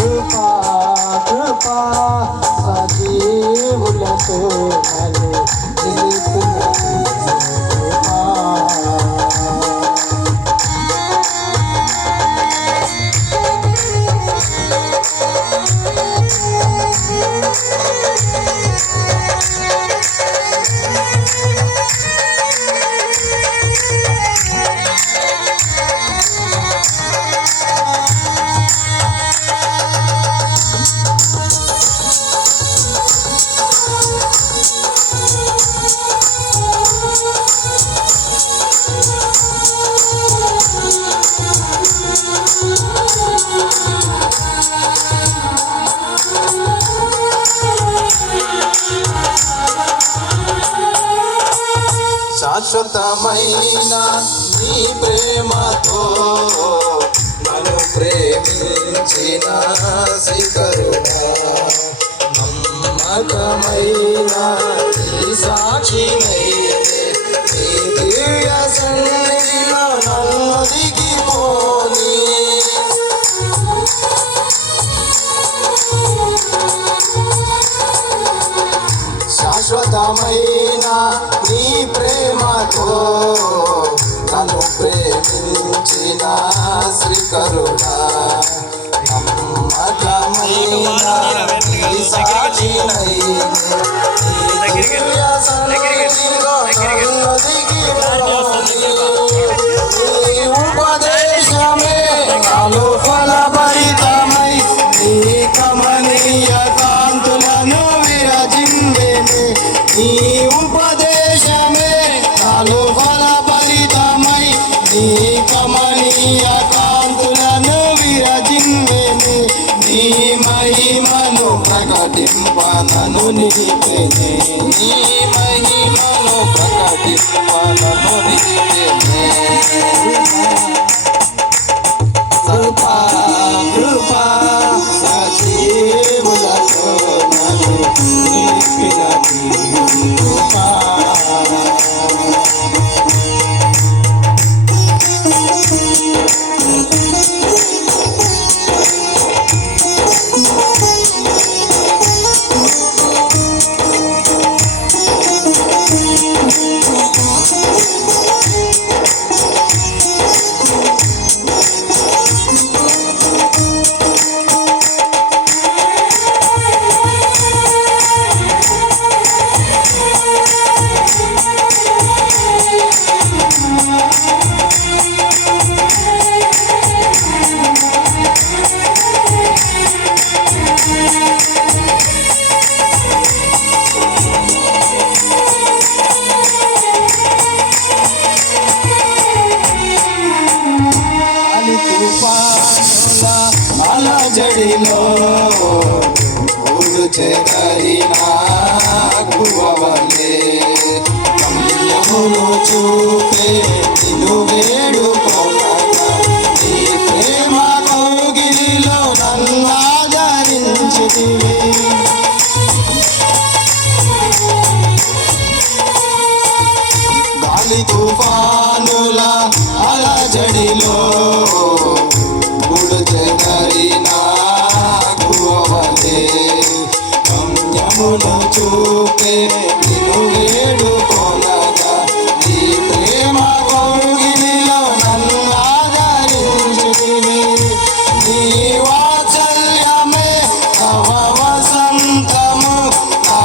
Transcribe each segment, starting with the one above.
కృపా కృపా సజీవులతో నన్ను నిలుపునది కృపా. శాశ్వతమైన నీ ప్రేమతో నన్ను ప్రేమించిన శ్రీకరుడా, నమ్మకమైన నీ సాక్షినైతే నీ దివ్య సన్నిధిలో నన్ను దిగిపోని. శాశ్వతమైన నీ ప్రేమతో నన్ను ప్రేమించిన శ్రీకరుడా, నమ్మకమైన నీ సాక్షినైతే నీ దివ్య సన్నిధిలో నన్ను దిగిపోని. నీ ఉపదేశమే నాలో ఫలభరితమై నీ కమనీయ కాంతులను విరజించెను. నీ ఉపదేశమే నాలో ఫలభరితమై నీ కమనీయ కాంతులను విరజించెను. నీ మహిమను ప్రకటింప నన్ను నిలిపెను. నీ మహిమను ప్రకటింప నన్ను నిలిపెను. కృపా కృపా సజీవులతో నన్ను నిలిపినది కృపా. అలజడిలో చెదరిన గువ్వవలే గమ్యమును చూపే నిన్ను వేడుకొనగా నీ ప్రేమ కౌగిలిలో నన్ను ఆదరించితివి. గాలి తుఫానుల అలజడిలో గమ్యమును చూపే నిన్ను వేడుకొనగా నీ ప్రేమ కౌగిలిలో నన్ను ఆదరించితివి. నీ వాత్సల్యమే నవ వసంతము నా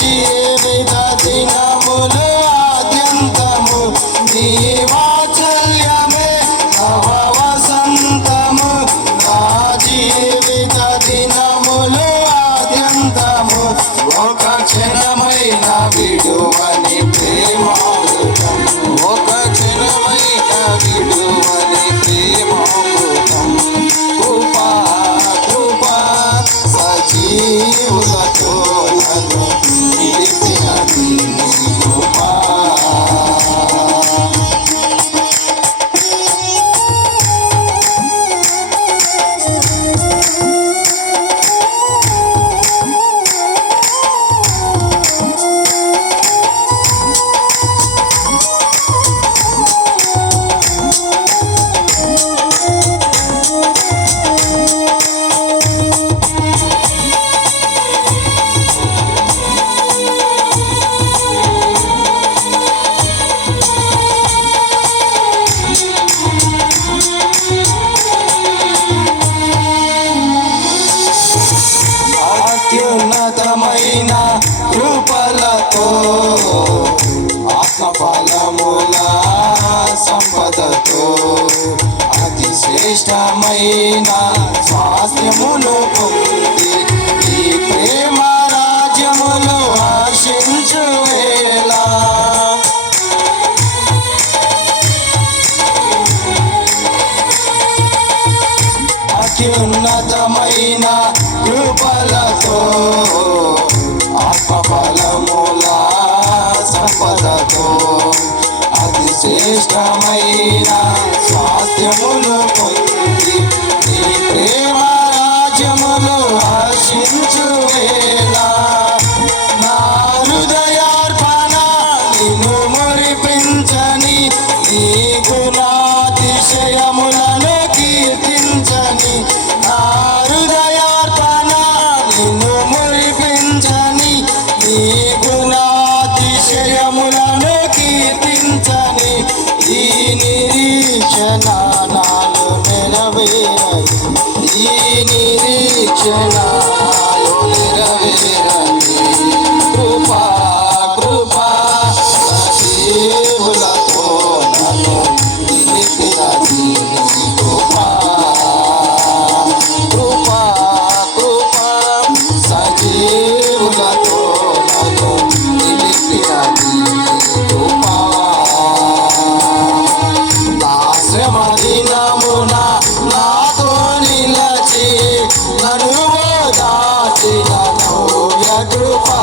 జీవిత దినములు ఆద్యంతము. నీ వాత్సల్యమే నవ వసంతము నా జీవిత దినములు ఆద్యంతము. ఒక క్షణమైన విడువని ప్రేమామృతం, ఒక క్షణమైన విడువని ప్రేమామృతం. కృపా కృపా సజీవులతో నన్ను నిలిపినది కృపా. ఉన్నతమైన కృపలతో ఆత్మఫలముల సంపదతో అతి శ్రేష్టమైన స్వాస్థ్యమును పొంది ఈ ప్రేమ రాజ్యములు ఆశించు వేళ అత్యున్నతమైన కృపలతో ఆత్మఫలముల సంపదతో అతి శ్రేష్టమైన స్వాస్థ్యములు పొంది నీ ప్రేమ రాజ్యములు ఆశించు వేళ నా హృదయార్పణ నిన్ను మురిపించని నీ గుణాతిశయములను కీర్తించని నా హృదయార్పణ నిన్ను మురిపించని నీ గుణాతిశయములను కీర్తించని ఈ నిరీక్షణ నాలో నెరవేరని ఈ నిరీక్షణ నాలో నెరవేరని కృపా కృపా సజీవులతో నన్ను నిలిపినది నీ కృపా కృపా కృపా సజీవులతో నన్ను నిలిపినది నీ కృపా నా శ్రమ దినమున నాతో నిలచి నన్ను ఓదార్చిన నవ్య కృపా